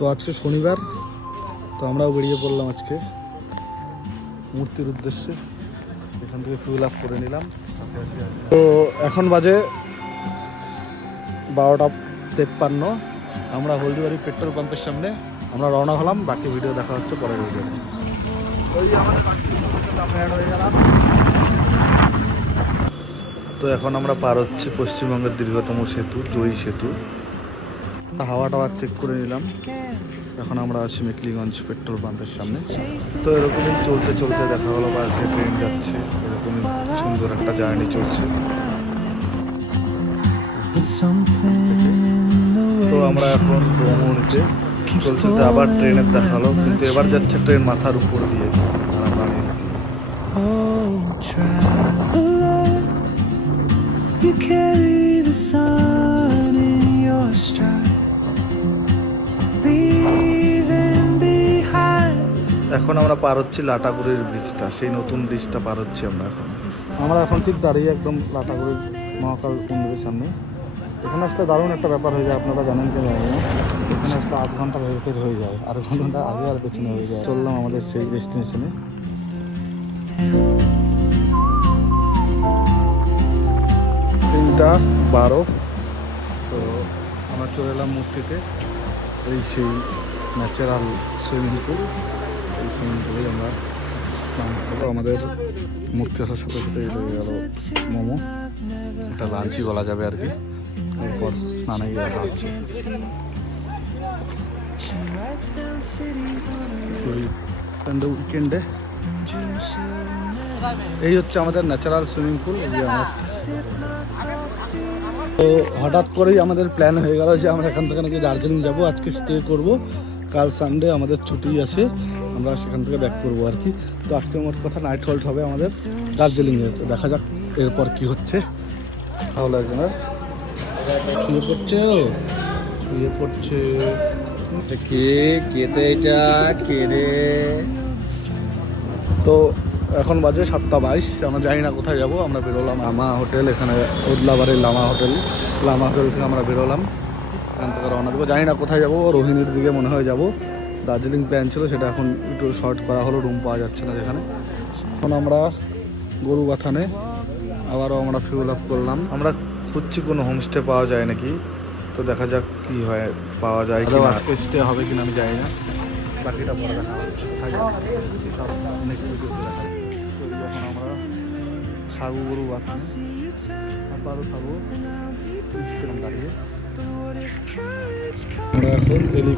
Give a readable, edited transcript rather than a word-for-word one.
তো আজকে শনিবার, তো আমরাও বেরিয়ে পড়লাম আজকে মূর্তির উদ্দেশ্যে। এখান থেকে ফুল আপ করে নিলাম। তো এখন বাজে 12:53। আমরা হলদিবাড়ি পেট্রোল পাম্পের সামনে আমরা রওনা হলাম। বাকি ভিডিও দেখা হচ্ছে পরের ভিডিও। তো এখন আমরা পার হচ্ছে পশ্চিমবঙ্গের দীর্ঘতম সেতু, জয়ী সেতু। হাওয়া টাওয়া চেক করে নিলাম। এখন আমরা আছি মেকলিগঞ্জ পেট্রোল পাম্পের সামনে। তো এরকমই চলতে চলতে দেখা হলো বাস দিয়ে ট্রেন যাচ্ছে। এরকমই সুন্দর একটা জার্নি চলছে। তো আমরা এখন দমনিতে চলতে চলতে আবার ট্রেনের দেখা হলো, কিন্তু এবার যাচ্ছে ট্রেন মাথার উপর দিয়ে আর আমরা নিচ দিয়ে। You carry the sun in your stride, leaving behind. এখন আমরা পার হচ্ছি লাটাগুড়ির ব্রিজটা, সেই নতুন ব্রিজটা পার হচ্ছি আমরা এখন ঠিক দাঁড়িয়ে একদম লাটাগুড়ির মহাকাল মন্দিরের সামনে। এখানে আসলে দারুণ একটা ব্যাপার হয়ে যায়, আপনারা জানেন কি জানেন না, এখানে আসলে আধ ঘন্টা বের হয়ে যায়, আর ঘন্টা আগে আর পেছনে হয়ে যায়। চললাম আমাদের সেই ডেস্টিনেশনে। 3:12। তো আমরা চলে এলাম মূর্তিতে। এই সেই ন্যাচারাল সুইমিং পুল, এই সুইমিং পুলেই আমরা স্নান করবো। আমাদের মূর্তি আসার সাথে সাথে হয়ে গেল মোমো, এটা লাঞ্চই বলা যাবে আর কি। এরপর স্নানে গিয়ে দেখা হচ্ছে। সানডে উইকেন্ডে এই হচ্ছে আমাদের ন্যাচারাল সুইমিং পুল। তো হঠাৎ করেই আমাদের প্ল্যান হয়ে গেল যে আমরা এখান থেকে নাকি দার্জিলিং যাব, আজকে স্টে করব, কাল সানডে আমাদের ছুটি আছে, আমরা সেখান থেকে ব্যাক করবো আর কি। তো আজকে মোট কথা নাইট হল্ট হবে আমাদের দার্জিলিংয়ে। তো দেখা যাক এরপর কি হচ্ছে। তাহলে একজনের শুয়ে পড়ছে, শুয়ে পড়ছে। তো এখন বাজে 7:22। আমরা জানি না কোথায় যাব। আমরা বেরোলাম লামা হোটেল, এখানে ওদলাবাড়ির লামা হোটেল থেকে আমরা বেরোলাম। এখান থেকে রওনা দেবো, জানি না কোথায় যাবো। রোহিণীর দিকে মনে হয় যাব। দার্জিলিং প্ল্যান ছিল, সেটা এখন একটু শর্ট করা হলো, রুম পাওয়া যাচ্ছে না যেখানে। এখন আমরা গরুবাথানে আবারও আমরা ফিউল আপ করলাম। আমরা খুঁজছি কোনো হোমস্টে পাওয়া যায় নাকি, তো দেখা যাক কি হয়, পাওয়া যায় কি আজকে স্টে হবে কিনা আমি জানি না। বাকিটা পরে দেখা হচ্ছে। এখন আমরা ছাগু গরু বাথানে আবারও খাবো দাঁড়িয়ে। আমরা এখন